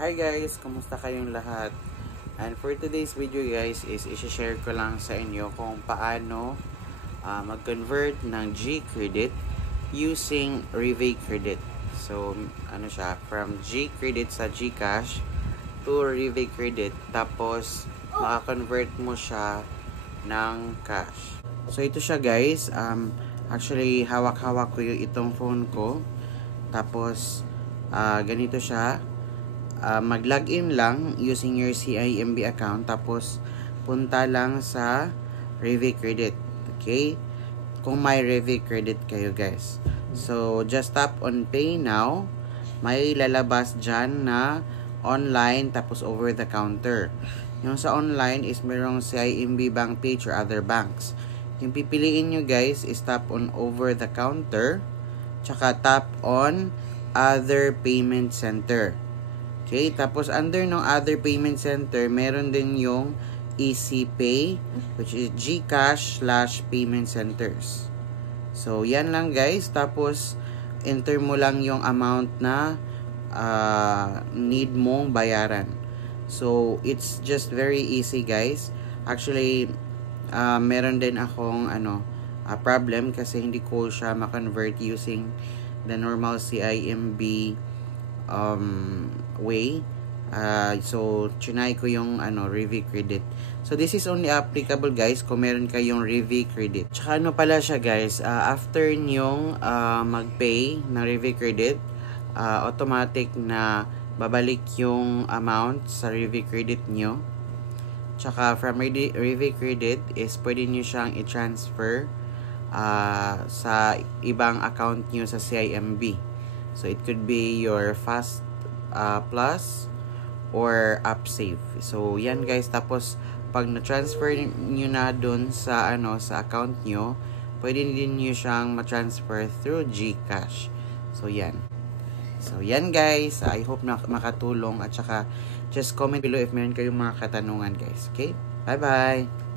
Hi guys, kumusta kayong lahat? And for today's video guys is i-share ko lang sa inyo kung paano mag-convert ng G-Credit using Reeve Credit. So, ano siya, from G-Credit sa GCash to Reeve Credit. Tapos, maka-convert mo siya ng cash. So, ito siya guys. Actually, hawak-hawak ko yung itong phone ko. Tapos, ganito siya. Mag-login lang using your CIMB account. Tapos, punta lang sa Reeve Credit. Okay? Kung may Reeve Credit kayo guys. So, just tap on Pay Now. May lalabas dyan na online tapos over the counter. Yung sa online is merong CIMB bank page or other banks. Yung pipiliin nyo guys is tap on over the counter. Tsaka tap on other payment center. Okay, tapos under ng other payment center, meron din yung ECPay, which is GCash/payment centers. So, yan lang guys. Tapos, enter mo lang yung amount na need mong bayaran. So, it's just very easy guys. Actually, meron din akong problem kasi hindi ko siya ma-convert using the normal CIMB way. So, trinay ko yung Reeve Credit. So, this is only applicable guys kung meron kayong Reeve Credit. Tsaka pala siya guys, after nyong mag-pay ng Reeve Credit, automatic na babalik yung amount sa Reeve Credit nyo. Tsaka from Reeve Credit is pwede nyo siyang i-transfer sa ibang account nyo sa CIMB. So, it could be your Fast Plus or UpSave. So, yan guys. Tapos, pag na-transfer nyo na dun sa, sa account nyo, pwede din nyo siyang ma-transfer through GCash. So, yan. So, yan guys. I hope na makatulong. At saka, just comment below if meron kayong mga katanungan guys. Okay? Bye-bye!